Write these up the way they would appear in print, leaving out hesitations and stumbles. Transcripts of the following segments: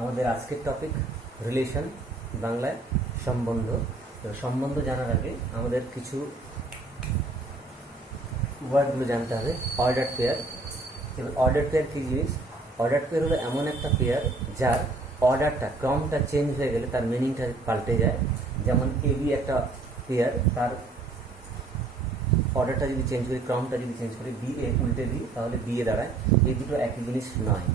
আমাদের আজকের topic relation, বাংলায় সম্বন্ধ। তো সম্বন্ধ জানার আগে আমাদের কিছু ওয়ার্ডগুলো জানতে হবে। Order pair. এবার অর্ডার পেয়ার কী জিনিস? অর্ডার পেয়ার হলো এমন একটা পেয়ার যার অর্ডারটা, ক্রমটা চেঞ্জ হয়ে গেলে তার মিনিংটা পাল্টে যায়। যেমন এবি একটা পেয়ার, তার অর্ডারটা যদি চেঞ্জ করি, ক্রমটা যদি চেঞ্জ করি, বি এ উল্টে দিই, তাহলে বি এ দাঁড়ায়। এই দুটো একই জিনিস নয়।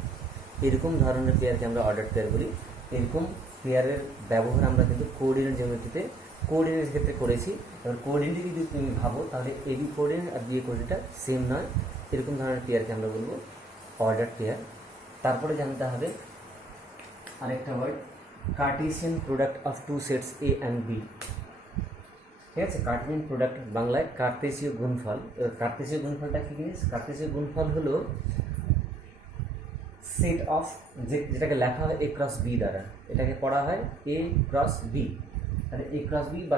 এরকম ধরনের পেয়ারকে আমরা অর্ডার পেয়ার বলি। এরকম পেয়ারের ব্যবহার আমরা কিন্তু কোঅর্ডিনেট জিওমেট্রিতে কোঅর্ডিনেট ক্ষেত্রে করেছি। এবার কোঅর্ডিনেট যদি তুমি ভাবো, তাহলে এবি কোঅর্ডিনেট আর বি কোঅর্ডিনেটটা সেম নয়। এরকম ধরনের পেয়ারকে আমরা বলবো অর্ডার পেয়ার। তারপরে জানতে হবে আরেকটা word, Cartesian product of two sets A and B. ঠিক আছে, কার্টেসিয়ান প্রোডাক্ট বাংলায় কার্তেশীয় গুণফল। কার্তেশীয় গুণফলটা কী জিনিস? কার্তেশীয় গুণফল হলো সেট অফ, যেটাকে লেখা হয় এ ক্রস বি দ্বারা, এটাকে পড়া হয় এ ক্রস বি। তাহলে এ ক্রস বি বা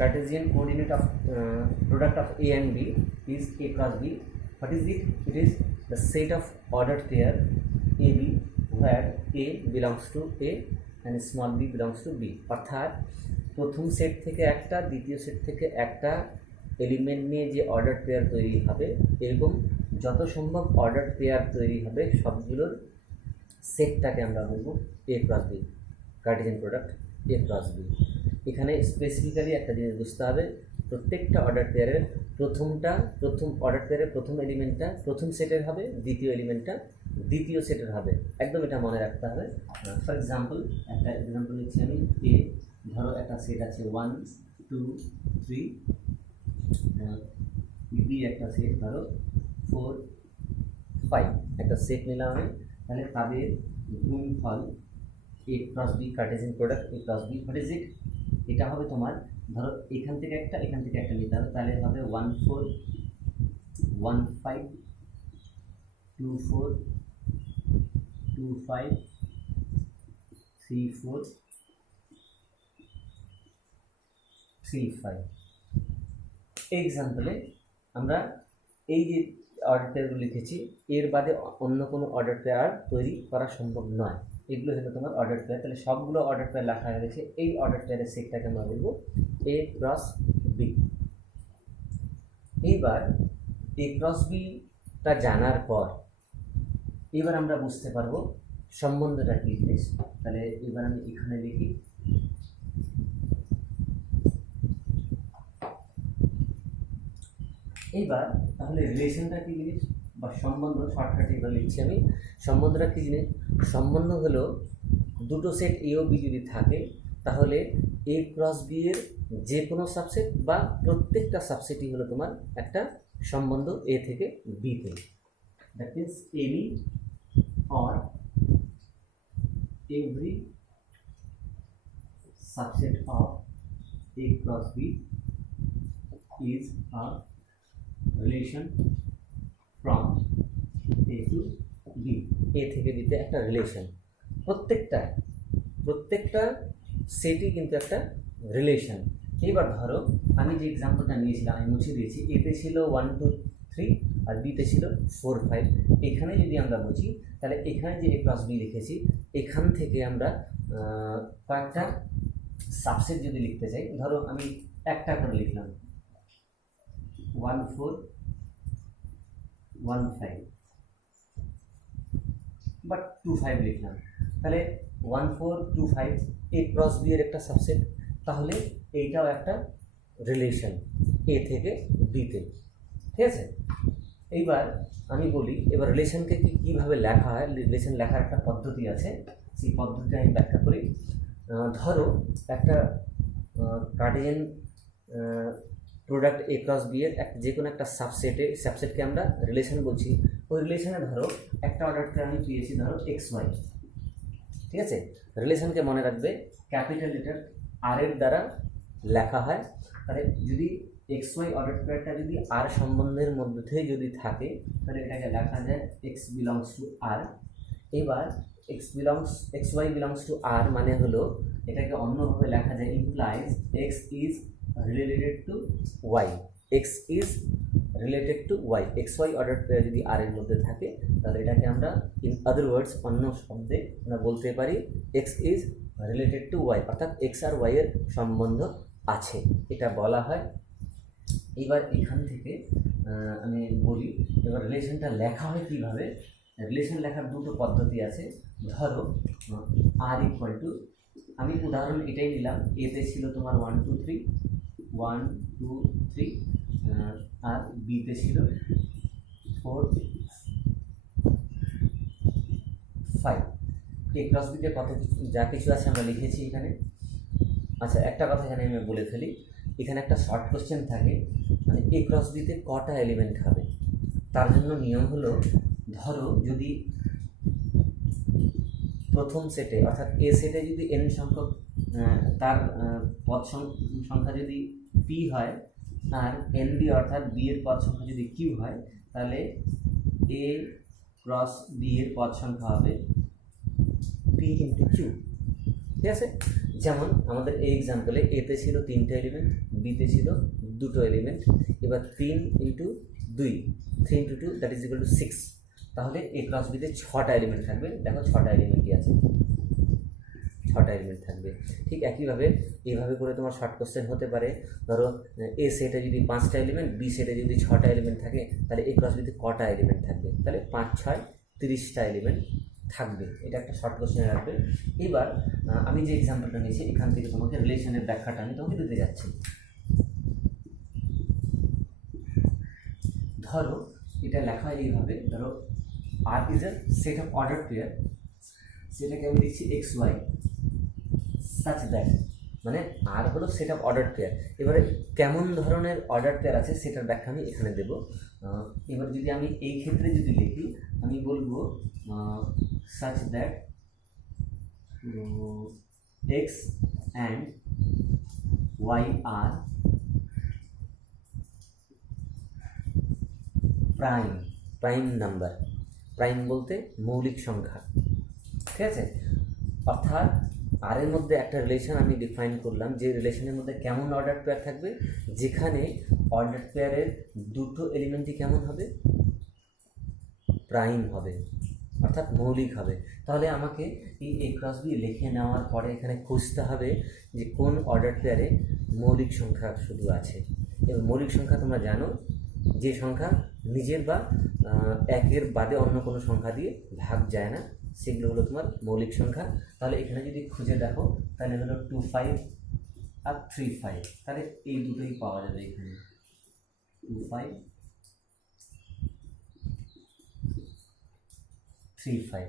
Cartesian coordinate of product of A and B is A cross B. What is it? It is the set of order pair A B where a belongs to a and small b belongs to b। অর্থাৎ প্রথম set থেকে একটা, দ্বিতীয় set থেকে একটা element নিয়ে যে order pair তৈরি হবে, এরকম যত সম্ভব অর্ডার পেয়ার তৈরি হবে সবগুলোর সেটটাকে আমরা বলবো এ cross B, Cartesian product A cross B. এখানে স্পেসিফিক্যালি একটা জিনিস বুঝতে হবে, প্রত্যেকটা অর্ডার পেয়ারের প্রথম অর্ডার পেয়ারের প্রথম এলিমেন্টটা প্রথম সেটের হবে, দ্বিতীয় এলিমেন্টটা দ্বিতীয় সেটের হবে। একদম এটা মনে রাখতে হবে। ফর এক্সাম্পল, একটা এক্সাম্পল নিচ্ছি আমি। এ ধরো একটা সেট আছে 1 2 3, বি একটা সেট ধরো 4 5, একটা সেট নিলাম আমি। তাহলে তাদের গুণফল A cross B, Cartesian product A cross B. What is it? এটা হবে তোমার, ধরো এখান থেকে একটা এখান থেকে একটা নিতে হবে, তাহলে হবে 1 4 1 5 2 4 2 5 3 4 3 5। এক্সাম্পলে আমরা এই যে অর্ডার পেয়ারগুলো লিখেছি, এর বাদে অন্য কোনো অর্ডার পেয়ার তৈরি করা সম্ভব নয়। এগুলো হলো তোমার অর্ডার পেয়ার। তাহলে সবগুলো অর্ডার পেয়ার লেখা হয়ে গেছে। এই অর্ডার পেয়ারের সেটটাকে আমরা বলবো এ ক্রস বি। এইবার এ ক্রস বিটা জানার পর এবার আমরা বুঝতে পারবো সম্বন্ধটা কী জিনিস। তাহলে এবার আমি এখানে লিখি এইবার, তাহলে রিলেশনটা কী জিনিস বা সম্বন্ধ, শর্টকাটে এবার লিখছি আমি। সম্বন্ধটা কী জিনিস? সম্বন্ধ হলো দুটো সেট এ ও বি যদি থাকে, তাহলে এ ক্রস বি এর যে কোনো সাবসেট বা প্রত্যেকটা সাবসেটই হলো তোমার একটা সম্বন্ধ এ থেকে বিতে। That means any or every subset of A cross B is a relation from A to B। A থেকে B তে একটা রিলেশন, প্রত্যেকটা সেটই কিন্তু একটা রিলেশন। এবার ধরো আমি যে এক্সাম্পলটা নিয়েছিলাম, আমি মুছে দিয়েছি। এতে ছিল 1 2 3 আর বিতে ছিল 4 5। এখানে যদি আমরা বুঝি, তাহলে এখানে যে এ ক্রস বি লিখেছি, এখান থেকে আমরা কয়েকটা সাবসেট যদি লিখতে চাই, ধরো আমি একটা করে লিখলাম 1 4 1 5 বা 2 5 লিখলাম, তাহলে 1 4 2 5 এ ক্রস বি এর একটা সাবসেট। তাহলে এইটাও একটা রিলেশন এ থেকে বিতে। ঠিক আছে, এইবার আমি বলি, এবার রিলেশনকে কীভাবে লেখা হয়। রিলেশন লেখার একটা পদ্ধতি আছে, সেই পদ্ধতি আমি ব্যাখ্যা করি। ধরো একটা Cartesian product A cross B এর যে কোনো একটা সাবসেটকে আমরা রিলেশন বলছি। ওই রিলেশনে ধরো একটা অর্ডারটা আমি পেয়েছি, ধরো এক্স ওয়াই। ঠিক আছে, রিলেশনকে মনে রাখবে ক্যাপিটাল লেটার আর এর দ্বারা লেখা হয়। তাহলে যদি এক্স ওয়াই অর্ডার পেয়ারটা যদি আর সম্বন্ধের মধ্যে যদি থাকে, তাহলে এটাকে লেখা যায় এক্স বিলংস টু আর। এবার x y belongs to R মানে হলো, এটাকে অন্যভাবে লেখা যায় implies x is related to y. X is related to y, x y order pair যদি আর এর মধ্যে থাকে তাহলে এটাকে আমরা ইন আদার ওয়ার্ডস অন্য শব্দে আমরা বলতে পারি x is related to y, অর্থাৎ এক্স আর ওয়াই এর সম্বন্ধ আছে, এটা বলা হয়। এবার এখান থেকে আমি বলি এবার রিলেশনটা লেখা হয় কীভাবে। রিলেশন লেখার দুটো পদ্ধতি আছে। ধরো আর ইকুয়াল টু, আমি উদাহরণ এটাই নিলাম, এতে ছিল তোমার 1 2 3 1 2 3, আর বিতে ছিল 4 5। এ ক্রস বিতে কত যা কিছু আছে আমরা লিখেছি এখানে। আচ্ছা, একটা কথা এখানে আমি বলে ফেলি, এখানে একটা শর্ট কোশ্চেন থাকে, মানে এ ক্রস বিতে কটা এলিমেন্ট হবে। তার জন্য নিয়ম হলো, ধরো যদি প্রথম সেটে অর্থাৎ এ সেটে যদি এন সংখ্যক তার পদ সংখ্যা যদি পি হয়, আর এন বি অর্থাৎ বি এর পদ সংখ্যা যদি কিউ হয়, তাহলে এ ক্রস বি এর পদ সংখ্যা হবে পি ইন্টু কিউ। ঠিক আছে, যেমন আমাদের এই এক্সাম্পলে এতে ছিল 3টে এলিমেন্ট, বিতে ছিল 2টো এলিমেন্ট। এবার 3 into 2, 3 into 2 that is equal to 6। তাহলে এ ক্রস বিতে 6টা এলিমেন্ট থাকবে। দেখো 6টা এলিমেন্টই আছে, 6টা এলিমেন্ট থাকবে। ঠিক একইভাবে এইভাবে করে তোমার শর্ট কোশ্চেন হতে পারে। ধরো এ সেটে যদি 5টা এলিমেন্ট, বি সেটে যদি 6টা এলিমেন্ট থাকে, তাহলে এ ক্রস বিতে কটা এলিমেন্ট থাকবে, তাহলে 5 6 30টা এলিমেন্ট থাকবে। এটা একটা শর্ট কোশ্চেন রাখবে। এবার আমি যে এক্সাম্পলটা নিয়েছি এখান থেকে তোমাকে রিলেশনের ব্যাখ্যাটা আমি তোমাকে দিতে যাচ্ছি। ধরো এটা লেখা এইভাবে, ধরো R is a set of order pair, সেটাকে আমি লিখছি এক্স ওয়াই সাচ দ্যাট, মানে আর হলো সেট অফ অর্ডার পেয়ার। এবারে কেমন ধরনের অর্ডার পেয়ার আছে সেটার ব্যাখ্যা আমি এখানে দেব। এবার যদি আমি এই ক্ষেত্রে যদি লিখি, আমি বলবো such that x and y are prime number. Prime বলতে মৌলিক সংখ্যা। ঠিক আছে, অর্থাৎ আর এর মধ্যে একটা রিলেশন আমি ডিফাইন করলাম, যে রিলেশনের মধ্যে কেমন অর্ডার পেয়ার থাকবে, যেখানে অর্ডার পেয়ারের 2টো এলিমেন্টই কেমন হবে, প্রাইম হবে, অর্থাৎ মৌলিক হবে। তাহলে আমাকে এই এ ক্রস বি লিখে নেওয়ার পরে এখানে খুঁজতে হবে যে কোন অর্ডার পেয়ারে মৌলিক সংখ্যা শুধু আছে। এবং মৌলিক সংখ্যা তোমরা জানো, যে সংখ্যা নিজের বা একের বাদে অন্য কোনো সংখ্যা দিয়ে ভাগ যায় না, সেগুলো হলো তোমার মৌলিক সংখ্যা। তাহলে এখানে যদি খুঁজে দেখো, তাহলে হলো 2 5 আর 3 5, তাহলে এই দুটোই পাওয়া যাবে এখানে, 2 5 3 5।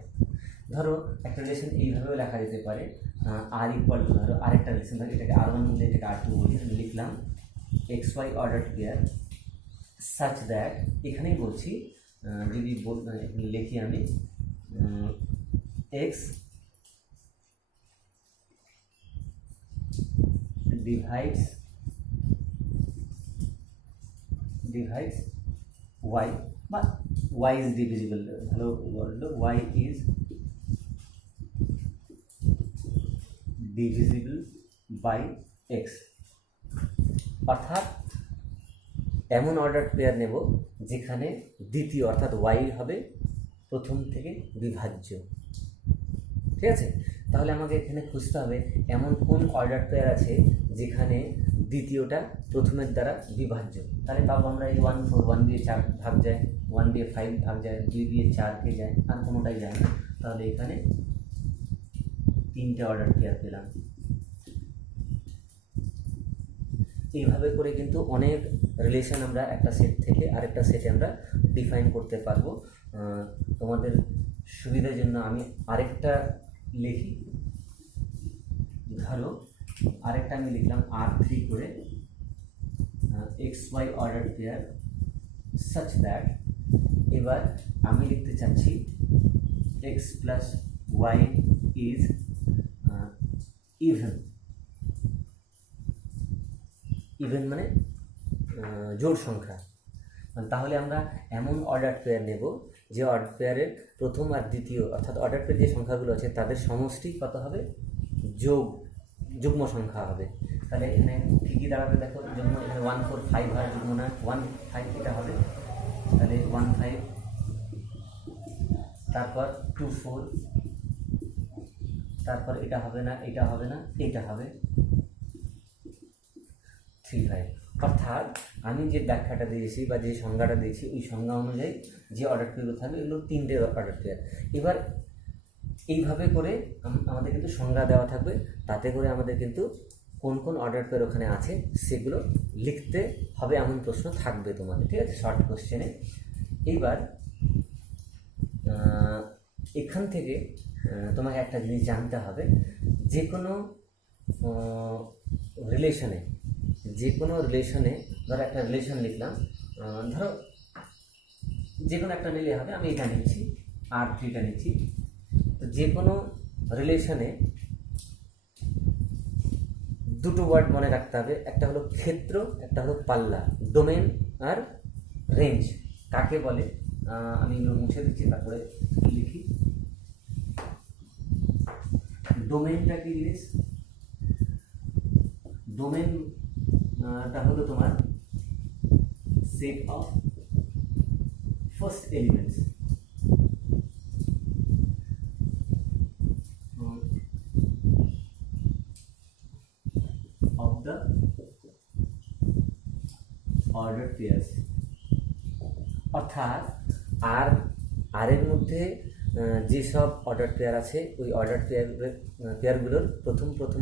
ধরো একটা রিলেশন এইভাবেও লেখা যেতে পারে, আর ইকুয়াল টু, ধরো আরেকটা রিলেশন থাকে, এটাকে আর1 বলি, এটাকে আর2 বলি। আমি লিখলাম x y order pair such that, এখানেই বলছি যদি লিখি আমি এক্স ডিভাইডস ওয়াই, বা y is divisible, ভালো word, y is divisible by x, অর্থাৎ এমন অর্ডার পেয়ার নেব যেখানে দ্বিতীয় অর্থাৎ y হবে প্রথম থেকে বিভাজ্য। ঠিক আছে, তাহলে আমাকে এখানে খুঁজতে হবে এমন কোন অর্ডার পেয়ার আছে যেখানে দ্বিতীয়টা প্রথমের দ্বারা বিভাজ্য। তাহলে পাবো আমরা এই 1 4, 1 দিয়ে 4 ভাগ যায়, 1 দিয়ে 5 ভাগ যায়, 2 দিয়ে 4কে যায়, আর কোনোটাই যায় না। তাহলে এখানে 3টে অর্ডার পেয়ার পেলাম। এইভাবে করে কিন্তু অনেক রিলেশন আমরা একটা সেট থেকে আরেকটা সেটে আমরা ডিফাইন করতে পারবো। তোমাদের সুবিধার জন্য আমি আরেকটা লিখি। ধরো আরেকটা আমি লিখলাম R3 করে x y order pair such that, এবার আমি লিখতে চাচ্ছি x plus y is even মানে জোড় সংখ্যা। তাহলে আমরা এমন অর্ডার পেয়ার নেব যে অর্ডার পেয়ারের প্রথম আর দ্বিতীয় অর্থাৎ অর্ডার পেয়ার যে সংখ্যাগুলো আছে তাদের সমষ্টি কত হবে, যোগ যুগ্ম সংখ্যা হবে। তাহলে এখানে কী কী দাঁড়াবে দেখো, যুগ্ম এখানে 145 হয়, যুগ্ম না 15 এটা হবে, তাহলে 15, তারপর 24, তারপর এটা হবে না, এটা হবে না, এটা হবে 35। অর্থাৎ আমি যে ব্যাখ্যাটা দিয়েছি বা যে সংজ্ঞাটা দিয়েছি ওই সংজ্ঞা অনুযায়ী যে অর্ডার পেয়ারগুলো থাকবে এগুলো 3টে অর্ডার পেয়ার। এবার এইভাবে করে আমাদের কিন্তু সংজ্ঞা দেওয়া থাকবে, তাতে করে আমাদের কিন্তু কোন কোন অর্ডার পেয়ার ওখানে আছে সেগুলো লিখতে হবে, এমন প্রশ্ন থাকবে তোমাদের, ঠিক আছে, শর্ট কোশ্চেনে। এইবার এখান থেকে তোমাকে একটা জিনিস জানতে হবে, যে কোনো রিলেশনে ধরো একটা রিলেশন লিখলাম, ধরো যে কোনো একটা নিলে হবে, আমি এটা নিচ্ছি R3টা নিচ্ছি। তো যে কোনো রিলেশনে দুটো ওয়ার্ড মনে রাখতে হবে, একটা হলো ক্ষেত্র, একটা হলো পাল্লা, ডোমেন আর রেঞ্জ কাকে বলে। আমি এগুলো মুছে দিচ্ছি, তারপরে লিখি। ডোমেনটা কি জিনিস? ডোমেনটা হলো তোমার set of first elements of the ordered pairs। অর্থাৎ আর এর মধ্যে যেসব অর্ডার পেয়ার আছে ওই অর্ডার পেয়ারগুলোর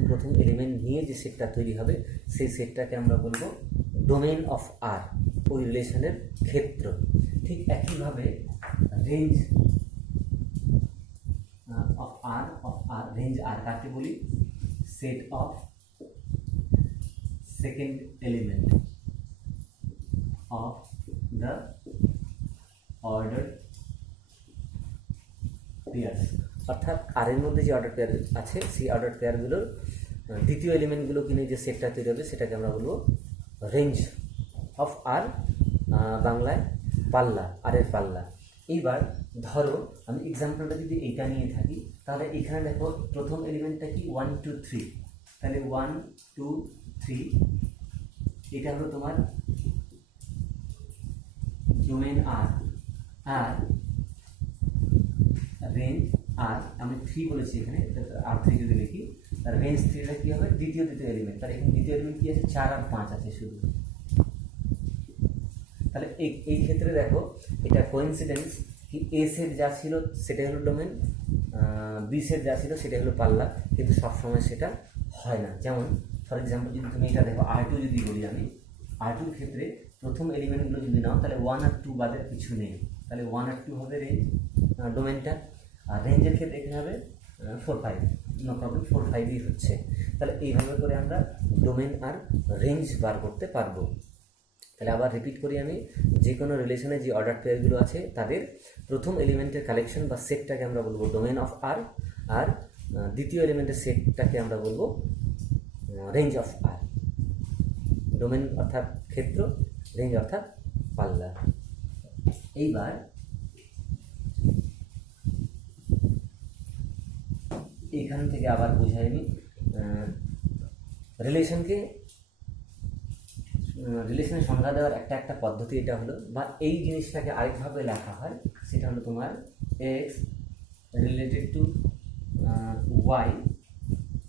প্রথম এলিমেন্ট নিয়ে যে সেটটা তৈরি হবে সেই সেটটাকে আমরা বলবো ডোমেন অফ আর, ওই রিলেশনের ক্ষেত্র। ঠিক একইভাবে রেঞ্জ অফ আর রেঞ্জ আর কাকে বলি? Set of second element of the ordered pairs। অর্থাৎ আর এর মধ্যে যে অর্ডার পেয়ার আছে সেই অর্ডার পেয়ারগুলোর দ্বিতীয় এলিমেন্টগুলোকে নিয়ে যে সেটটা তৈরি হবে সেটাকে আমরা বলবো রেঞ্জ অফ আর, বাংলায় পাল্লা, আর এর পাল্লা। এইবার ধরো আমি এক্সাম্পলটা যদি এইটা নিয়ে থাকি, তাহলে এখানে দেখো প্রথম এলিমেন্টটা কি 1 2 3, তাহলে 1 2 3 এটা হলো তোমার ডোমেন আর, আর রেঞ্জ আর, আমি 3 বলেছি এখানে, R3 যদি লিখি তার রেঞ্জ 3টা কী হবে? দ্বিতীয় এলিমেন্ট। তার এখানে দ্বিতীয় এলিমেন্ট কী আছে? 4 আর 5 আছে শুধু। তাহলে এই ক্ষেত্রে দেখো এটা কোইন্সিডেন্স কি এ সেট যা ছিল সেটাই হলো ডোমেন, বি সেট যা ছিল সেটাই হলো পাল্লা, কিন্তু সবসময় সেটা হয় না। যেমন ফর এক্সাম্পল যদি তুমি এটা দেখো R2 যদি বলি আমি, R2 এর ক্ষেত্রে প্রথম এলিমেন্টগুলো যদি নাও তাহলে 1 আর 2 বাদে কিছু নেই, তাহলে 1 আর 2 হবে রেঞ্জ ডোমেনটা। আর রেঞ্জের ক্ষেত্রে এখানে হবে 4 5, নো প্রবলেম, 4 5ই হচ্ছে। তাহলে এইভাবে করে আমরা ডোমেন আর রেঞ্জ বার করতে পারবো। তাহলে আবার রিপিট করি আমি, যে কোনো রিলেশনে যে অর্ডার পেয়ারগুলো আছে তাদের প্রথম এলিমেন্টের কালেকশন বা সেটটাকে আমরা বলবো ডোমেন অফ আর, আর দ্বিতীয় এলিমেন্টের সেটটাকে আমরা বলবো রেঞ্জ অফ আর। ডোমেন অর্থাৎ ক্ষেত্র, রেঞ্জ অর্থাৎ পাল্লা। এইবার এখান থেকে আবার বোঝাই আমি রিলেশনের সংজ্ঞা দেওয়ার একটা পদ্ধতি এটা হলো, বা এই জিনিসটাকে আরেকভাবে লেখা হয়, সেটা হলো তোমার x related to y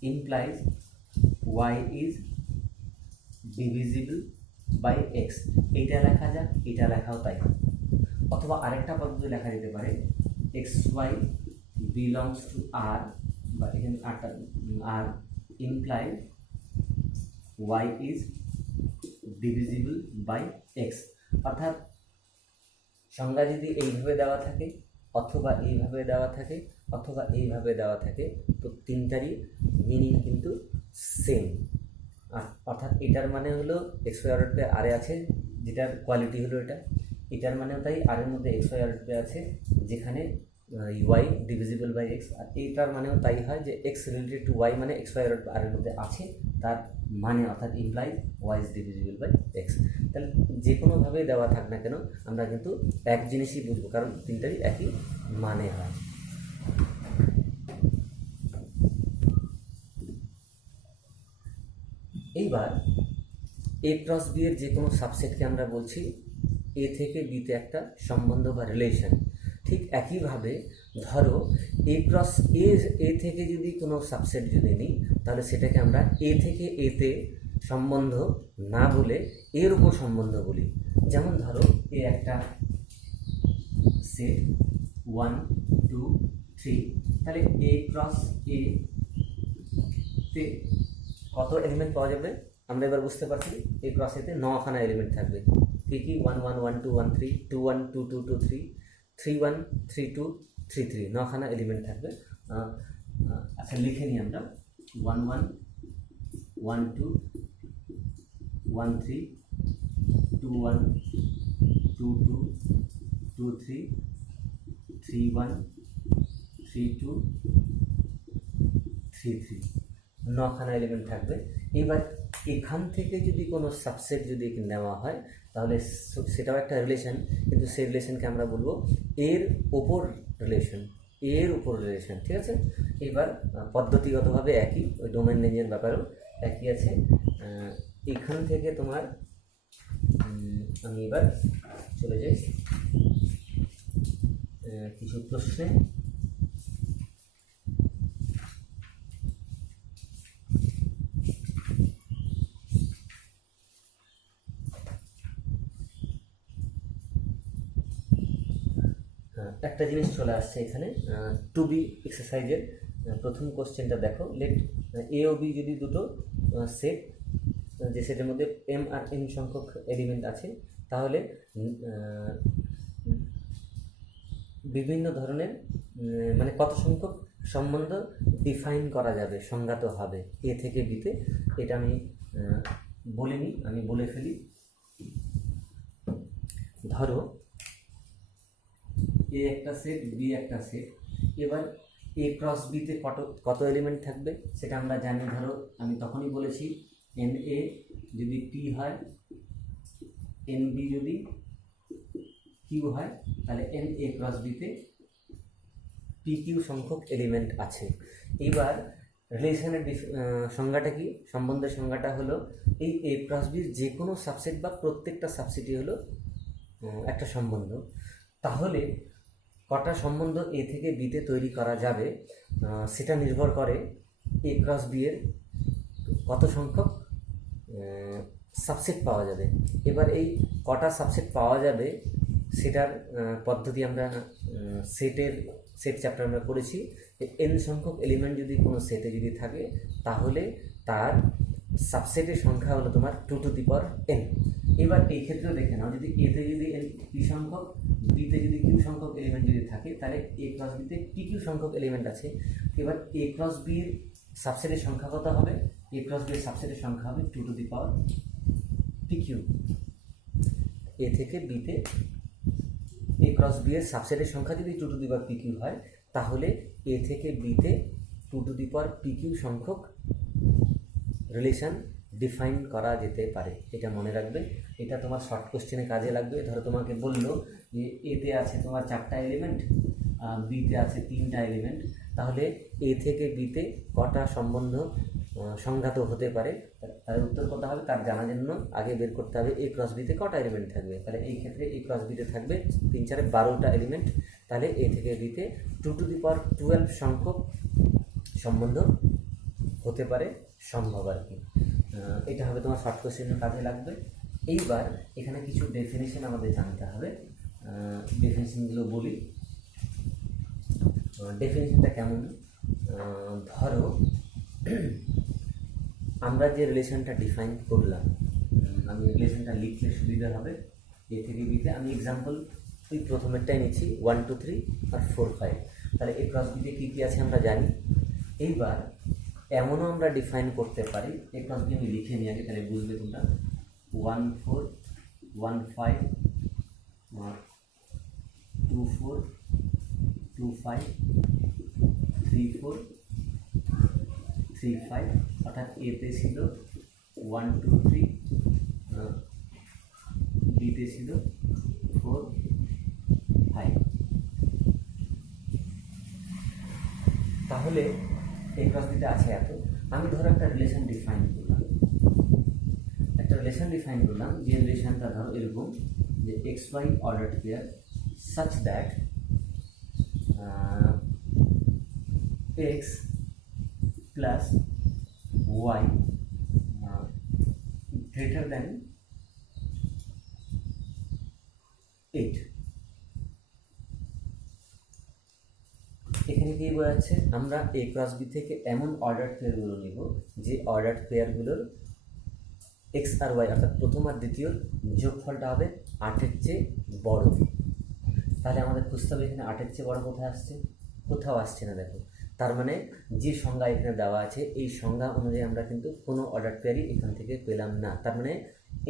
implies y is divisible by x. এইটা লেখা যাক, এটা লেখাও তাই। অথবা আরেকটা পদ্ধতি লেখা যেতে পারে x y belongs to R, বা এখানে R implies y is divisible by x. অর্থাৎ সংজ্ঞা যদি এইভাবে দেওয়া থাকে, অথবা এইভাবে দেওয়া থাকে, অথবা এইভাবে দেওয়া থাকে, তো তিনটারই মিনিং কিন্তু সেম। অর্থাৎ এটার মানে হলো এক্স ওয়াই অর্ডার পেয়ার আরে আছে, যেটার কোয়ালিটি হলো এটা। এটার মানেও তাই, আর এর মধ্যে এক্স ওয়াই অর্ডার পেয়ার আছে যেখানে ওয়াই ডিভিজিবল বাই এক্স। আর এইটার মানেও তাই হয় যে এক্স রিলেটেড টু ওয়াই মানে এক্স ওয়াই আর এর মধ্যে আছে, তার মানে অর্থাৎ implies y is divisible by x. তাহলে যে কোনোভাবে দেওয়া থাক না কেন আমরা কিন্তু এক জিনিসই বুঝবো, কারণ তিনটারই একই মানে হয়। এইবার এ ক্রস বি এর যে কোনো সাবসেটকে আমরা বলছি এ থেকে বিতে একটা সম্বন্ধ বা রিলেশন। ঠিক একইভাবে ধরো এ ক্রস এ থেকে যদি কোনো সাবসেট যদি নিই তাহলে সেটাকে আমরা এ থেকে এতে সম্বন্ধ না বলে এর উপর সম্বন্ধ বলি। যেমন ধরো এ একটা সেট 1 2 3, তাহলে এ ক্রস এ তে কত এলিমেন্ট পাওয়া যাবে আমরা এবার বুঝতে পারছি। এ ক্রস এতে 9খানা এলিমেন্ট থাকবে। কি কি? 1 1 1 2 1 3, 2 1 2 2 2 3, 3 1 3 2 3 3, 9খানা এলিমেন্ট থাকবে। আচ্ছা লিখে নিই আমরা 1 1 1 2 1 3 2 1 2 2 2 3 3 1 3 2 3 3, 9খানা এলিমেন্ট থাকবে। এবার এখান থেকে যদি কোনো সাবসেট যদি নেওয়া হয় তাহলে সেটাও একটা রিলেশন, কিন্তু সেই রিলেশনকে আমরা বলবো এর ওপর রিলেশন, এর উপর রিলেশন। ঠিক আছে? এবার পদ্ধতিগতভাবে একই, ওই ডোমেন রেঞ্জের ব্যাপারেও একই আছে। এখান থেকে তোমার আমি এবার চলে যাই কিছু প্রশ্নে। একটা জিনিস চলে আসছে এখানে, টু বি এক্সারসাইজের প্রথম কোশ্চেনটা দেখো। লেট এ ও বি যদি দুটো সেট, যে সেটের মধ্যে এম আর এন সংখ্যক এলিমেন্ট আছে, তাহলে বিভিন্ন ধরনের মানে কত সংখ্যক সম্বন্ধ ডিফাইন করা যাবে, সংজ্ঞাত হবে এ থেকে বিতে। এটা আমি বলিনি, আমি বলে ফেলি। ধরো এ একটা সেট, বি একটা সেট। এবার এ ক্রস বিতে কত এলিমেন্ট থাকবে সেটা আমরা জানি। ধরো আমি তখনই বলেছি এন এ যদি পি হয়, এন বি যদি কিউ হয়, তাহলে এন এ ক্রস বিতে পি কিউ সংখ্যক এলিমেন্ট আছে। এবার রিলেশনের সংজ্ঞাটা কি? সম্বন্ধের সংজ্ঞাটা হলো এই এ ক্রস বির যে কোনো সাবসেট বা প্রত্যেকটা সাবসেটই হলো একটা সম্বন্ধ। তাহলে কটা সম্বন্ধ এ থেকে বিতে তৈরি করা যাবে সেটা নির্ভর করে এ ক্রস বি এর কত সংখ্যক সাবসেট পাওয়া যাবে। এবার এই কটা সাবসেট পাওয়া যাবে সেটার পদ্ধতি আমরা সেট চ্যাপ্টার আমরা পড়েছি। এন সংখ্যক এলিমেন্ট যদি কোনো সেটে যদি থাকে তাহলে তার সাবসেটের সংখ্যা হলো তোমার 2 টু দি পাওয়ার n। এবার এই ক্ষেত্রেও দেখে নাও, যদি এতে যদি এন পি সংখ্যক, বিতে যদি কিউ সংখ্যক এলিমেন্ট যদি থাকে, তাহলে এ ক্রস বিতে পি কিউ সংখ্যক এলিমেন্ট আছে। এবার এ ক্রস বির সাবসেটের সংখ্যা কত হবে? এ ক্রস বির সাবসেটের সংখ্যা হবে 2 to the power P Q. A থেকে বিতে এ ক্রস বি এর সাবসেটের সংখ্যা যদি 2 to the power P q হয়, তাহলে এ থেকে বিতে 2 to the power P q সংখ্যক রিলেশন ডিফাইন করা যেতে পারে। এটা মনে রাখবে, এটা তোমার শর্ট কোশ্চেনে কাজে লাগবে। ধরো তোমাকে বললো যে এতে আছে তোমার 4টা এলিমেন্ট, বিতে আছে 3টা এলিমেন্ট, তাহলে এ থেকে বিতে কটা সম্বন্ধ সংঘাত হতে পারে তার উত্তর কত হবে তার জানার জন্য আগে বের করতে হবে এ ক্রস বিতে কটা এলিমেন্ট থাকবে। তাহলে এই ক্ষেত্রে এ ক্রস বিতে থাকবে 3 4 12টা এলিমেন্ট। তাহলে এ থেকে বিতে 2 টু দি পাওয়ার 12 সংখ্যক সম্বন্ধ হতে পারে সম্ভব আর কি। এটা হবে তোমার শর্ট কোশ্চেনের কাজে লাগবে। এইবার এখানে কিছু ডেফিনেশন আমাদের জানতে হবে। ডেফিনেশনগুলো বলি। ডেফিনেশনটা কেমন? ধরো আমরা যে রিলেশনটা ডিফাইন করলাম, আমি রিলেশনটা লিখলে সুবিধা হবে। এ থেকে বিতে আমি এক্সাম্পল ওই প্রথমেরটাই নিচ্ছি, 1 2 3 আর 4 5। তাহলে এ ক্রস বিতে কী কী আছে আমরা জানি। এইবার এমনও আমরা ডিফাইন করতে পারি, এ ক্রস বি আমি লিখে নিই আগে, তাহলে বুঝবে তোমরা। 1 4 1 5 2 4 2 5 3 4 3 5, অর্থাৎ এতে ছিল 1 2 3, বিতে ছিল 4 5। তাহলে এই ক্রস বিতে আছে এত। আমি ধরো একটা রিলেশন ডিফাইন করলাম, রিলেশন ডিফাইন করলাম, যে রিলেশনটা ধরো এরকম যে x y order pair such that x plus y greater than 8। এখানে কি বোঝাচ্ছে, আমরা এ ক্রস বি থেকে এমন অর্ডার পেয়ারগুলো নিব যে অর্ডার পেয়ারগুলোর এক্স আর ওয়াই অর্থাৎ প্রথম আর দ্বিতীয় যোগফলটা হবে 8-এর চেয়ে বড়। তাহলে আমাদের খুঁজতে হবে এখানে 8-এর চেয়ে বড় কোথায় আসছে, কোথাও আসছে না। দেখো, তার মানে যে সংজ্ঞা এখানে দেওয়া আছে এই সংজ্ঞা অনুযায়ী আমরা কিন্তু কোনো অর্ডার পেয়ারই এখান থেকে পেলাম না। তার মানে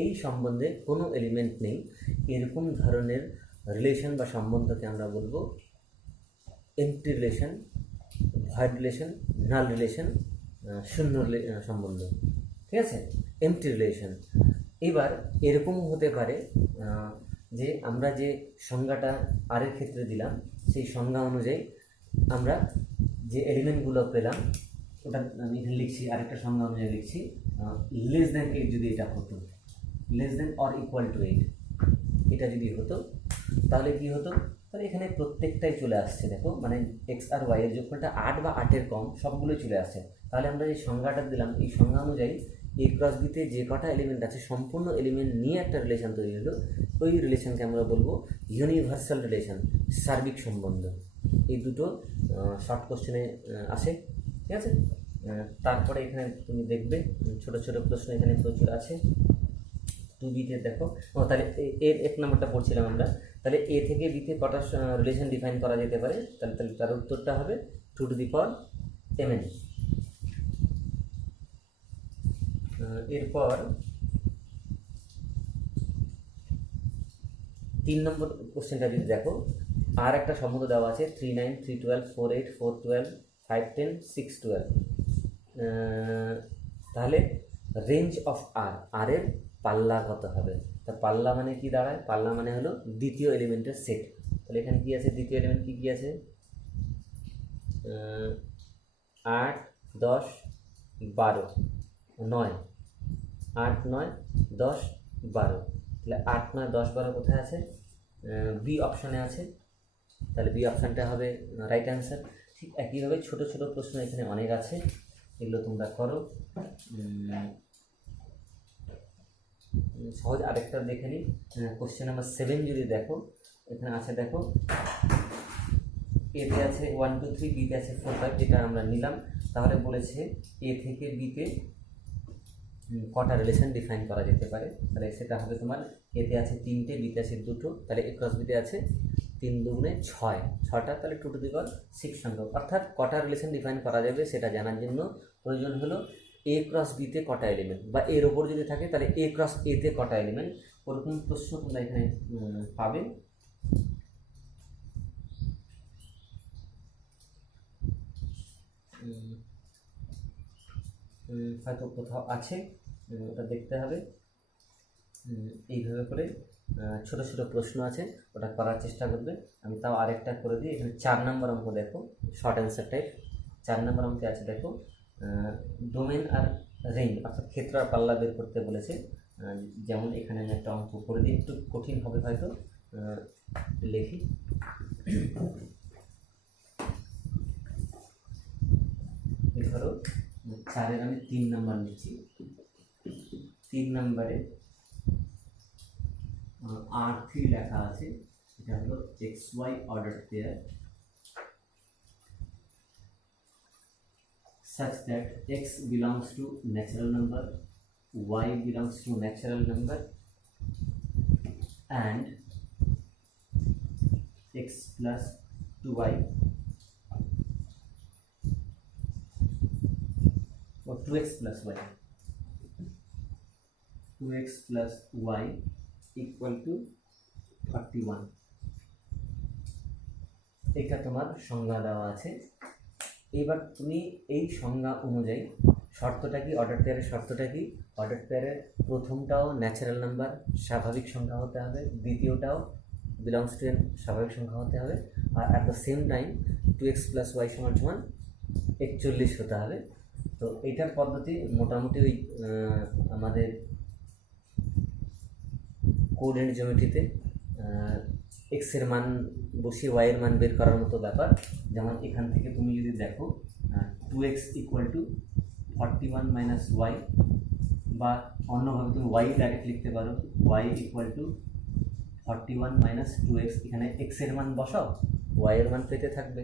এই সম্বন্ধে কোনো এলিমেন্ট নেই। এরকম ধরনের রিলেশন বা সম্বন্ধকে আমরা বলবো এমটি রিলেশন, ভয়েড রিলেশন, নাল রিলেশন, শূন্য সম্বন্ধ। ঠিক আছে, এমটি রিলেশন। এবার এরকম হতে পারে যে আমরা যে সংজ্ঞাটা আরের ক্ষেত্রে দিলাম সেই সংজ্ঞা অনুযায়ী আমরা যে এলিমেন্টগুলো পেলাম ওটা আমি এখানে লিখছি, আরেকটা সংজ্ঞা অনুযায়ী লিখছি লেস দ্যান 8 যদি এটা হতো, less than or equal to 8 এটা যদি হতো তাহলে কি হতো, তাহলে এখানে প্রত্যেকটাই চলে আসছে। দেখো, মানে এক্স আর ওয়াই এর যোগফলটা 8 বা 8-এর কম সবগুলোই চলে আসছে। তাহলে আমরা যে সংজ্ঞাটা দিলাম এই সংজ্ঞা অনুযায়ী এ ক্রস বিতে যে কটা এলিমেন্ট আছে সম্পূর্ণ এলিমেন্ট নিয়ে একটা রিলেশন তৈরি হলো, ওই রিলেশনকে আমরা বলবো ইউনিভার্সাল রিলেশন, সার্বিক সম্বন্ধ। এই দুটো শর্ট কোশ্চেনে আসে। ঠিক আছে, তারপরে এখানে তুমি দেখবে ছোটো ছোটো প্রশ্ন এখানে প্রচুর আছে। 2বিতে দেখো, তাহলে এর 1 নম্বরটা পড়ছিলাম আমরা। তাহলে এ থেকে বিতে কটা রিলেশন ডিফাইন করা যেতে পারে, তাহলে তার উত্তরটা হবে 2⁴mn। এরপর 3 নম্বর কোশ্চেনটা যদি দেখো, আর একটা সম্বন্ধ দেওয়া আছে 3, 9, 3, 12, 4, 8, 4, 12, 5, 10, 6, 12। তাহলে রেঞ্জ অফ আর এর পাল্লা কত হবে? তা পাল্লা মানে কি দাঁড়ায়? পাল্লা মানে হলো দ্বিতীয় এলিমেন্টের সেট। তাহলে এখানে কি আছে, দ্বিতীয় এলিমেন্ট কি কি আছে? 8, 10, 12, 9, 8, 9, 10, 12। তাহলে 8, 9, 10, 12 কোথায় আছে? বি অপশানে আছে। তাহলে বি অপশানটা হবে রাইট অ্যান্সার। ঠিক একইভাবে ছোট ছোট প্রশ্ন এখানে অনেক আছে, এগুলো তোমরা করো। সহজ আরেকটা দেখে নিই, কোশ্চেন নাম্বার 7 যদি দেখো, এখানে আছে দেখো এতে আছে 1, 2, 3, বিতে আছে 4, 5, যেটা আমরা নিলাম। তাহলে বলেছে এ থেকে বিতে কটা রিলেশন ডিফাইন করা যেতে পারে। তাহলে সেটা হবে তোমার এতে আছে 3টে, বিতে আছে 2টো, তাহলে এ ক্রস বিতে আছে 3 দুগুণে 6, 6টা, তাহলে 2⁴ সংখ্যক। অর্থাৎ কটা রিলেশন ডিফাইন করা যাবে সেটা জানার জন্য প্রয়োজন হলো এ ক্রস বিতে কটা এলিমেন্ট, বা এর ওপর যদি থাকে তাহলে এ ক্রস এতে কটা এলিমেন্ট, ওরকম প্রশ্ন তোমরা এখানে পাবে। হয়তো কোথাও আছে, ওটা দেখতে হবে। এইভাবে করে ছোট ছোট প্রশ্ন আছে, ওটা করার চেষ্টা করবে। আমি তাও আরেকটা করে দিই। এখানে 4 নম্বর অঙ্ক দেখো, শর্ট অ্যান্সার টাইপ। 4 নম্বর অঙ্কে আছে দেখো ডোমেন আর রেঞ্জ অর্থাৎ ক্ষেত্র আর পাল্লা বের করতে বলেছে। যেমন এখানে আমি একটা অঙ্ক করে দিই, একটু কঠিন হবে হয়তো, লিখি। ধরো 4-এর আমি 3 নম্বর নিচ্ছি। 3 নম্বরে R3 লেখা আছে, এটা হলো XY order pair such that X belongs to natural number, Y belongs to natural number, and X plus 2Y or 2X plus Y, 2X plus Y equal to 31। এটা তোমার সংজ্ঞা দেওয়া আছে। এবার তুমি এই সংজ্ঞা অনুযায়ী শর্তটা কি, অর্ডার পেয়ারের শর্তটা কি? অর্ডার পেয়ারের প্রথমটাও ন্যাচারাল নাম্বার স্বাভাবিক সংখ্যা হতে হবে, দ্বিতীয়টাও বিলংস টু এন স্বাভাবিক সংখ্যা হতে হবে, আর at the same time 2x plus y = 41 হতে হবে। তো এইটার পদ্ধতি মোটামুটি ওই আমাদের কোঅর্ডিনেট জিওমেট্রিতে এক্সের মান বসিয়ে ওয়াইয়ের মান বের করার মতো ব্যাপার। যেমন এখান থেকে তুমি যদি দেখো 2x equal to 41 minus Y, বা অন্যভাবে তুমি ওয়াই ডাইরেক্ট লিখতে পারো, Y equal to 41 minus 2x। এখানে এক্সের মান বসাও, ওয়াইয়ের মান পেতে থাকবে।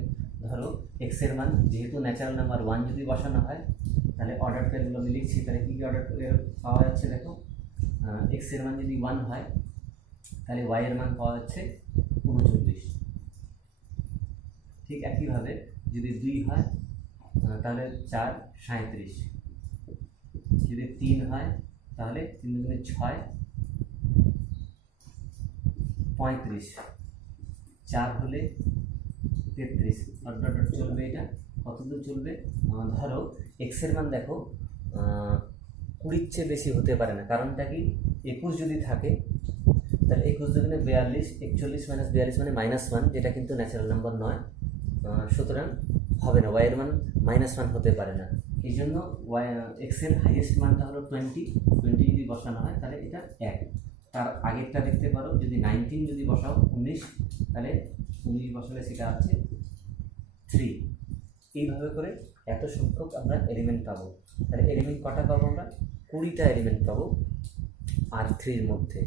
ধরো এক্সের মান যেহেতু ন্যাচারাল নাম্বার 1 যদি বসানো হয়, তাহলে অর্ডার পেয়ারগুলো আমি লিখছি, তাহলে কী কী অর্ডার পেয়ার পাওয়া যাচ্ছে দেখো। এক্সের মান যদি 1 হয় তাহলে ওয়াইয়ের মান পাওয়া যাচ্ছে 39। ঠিক একইভাবে যদি 2 হয় তাহলে 4 37, যদি 3 হয় তাহলে 3 দুগুণে 6 35, 4 হলে 33, ডট চলবে। এটা কতদূর চলবে? ধরো এক্সের মান দেখো 20-র চেয়ে বেশি হতে পারে না। কারণটা কি? 21 যদি থাকে তাহলে 21 দুগুণে 42, 41 মাইনাস 42 মানে -1, যেটা কিন্তু ন্যাচারাল নাম্বার নয়। সুতরাং হবে না, ওয়াইয়ের মান -1 হতে পারে না। এই জন্য এক্সের হাইয়েস্ট মানটা হলো 20 যদি বসানো হয় তাহলে এটা 1। তার আগেরটা দেখতে পারো, যদি 19 যদি বসাও 19, তাহলে 19 বসালে সেটা আছে 3। এইভাবে করে এত সংখ্যক আমরা এলিমেন্ট পাবো। তাহলে এলিমেন্ট কটা পাবো আমরা? 20টা এলিমেন্ট পাবো R3-র মধ্যে।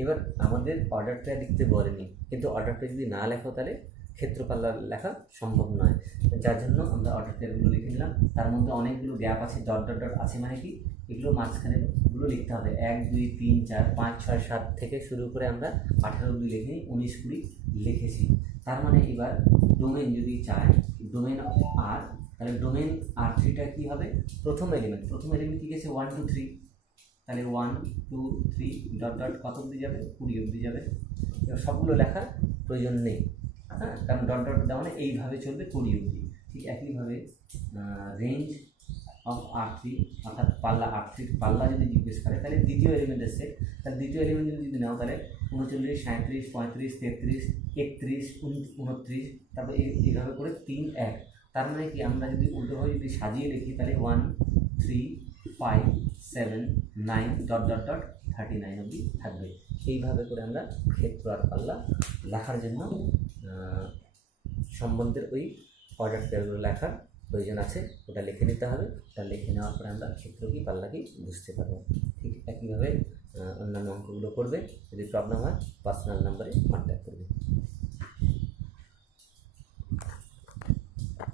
এবার আমাদের অর্ডারটা লিখতে বলেনি, কিন্তু অর্ডারটা যদি না লেখো তাহলে ক্ষেত্রপাল্লা লেখা সম্ভব নয়। যার জন্য আমরা অর্ডার পেয়ারগুলো লিখে নিলাম। তার মধ্যে অনেকগুলো গ্যাপ আছে, ডট ডট ডট আছে, মানে কি এগুলো মাঝখানেগুলো লিখতে হবে। 1 2 3 4 5 6 7 থেকে শুরু করে আমরা 18 অবধি লিখে 19 20 লিখেছি। তার মানে এবার ডোমেন যদি চায়, ডোমেন আর, তাহলে ডোমেন R3টা কী হবে? প্রথম এলিমেন্ট কী গেছে? 1 2 3, তাহলে 1 2 3 ডট ডট কত অবধি যাবে? 20 অবধি যাবে। সবগুলো লেখার প্রয়োজন নেই, হ্যাঁ, কারণ ডট ডট দেওয়া মানে এইভাবে চলবে 20 অবধি। ঠিক একইভাবে রেঞ্জ অফ R3, অর্থাৎ পাল্লা R3 পাল্লা যদি জিজ্ঞেস করে তাহলে দ্বিতীয় এলিমেন্টের সেট। তাহলে দ্বিতীয় এলিমেন্ট যদি নাও তাহলে 39 37 35 33 31 29, তারপর এইভাবে করে 3 1। তার মানে কি আমরা যদি উল্টোভাবে যদি সাজিয়ে লিখি তাহলে 1 3 5 7 9 ডট ডট ডট 39 অবধি থাকবে। এইভাবে করে আমরা ক্ষেত্র আর পাল্লা লেখার জন্য সম্বন্ধের ওই অর্ডার পেয়ারগুলো লেখার প্রয়োজন আছে। ওটা লিখে নিতে হবে। ওটা লিখে নেওয়ার পরে আমরা ক্ষেত্র কি পাল্লা কি বুঝতে পারবো। ঠিক একইভাবে অন্যান্য অঙ্কগুলো করবে। যদি প্রবলেম হয় পার্সোনাল নাম্বারে কন্ট্যাক্ট করবে।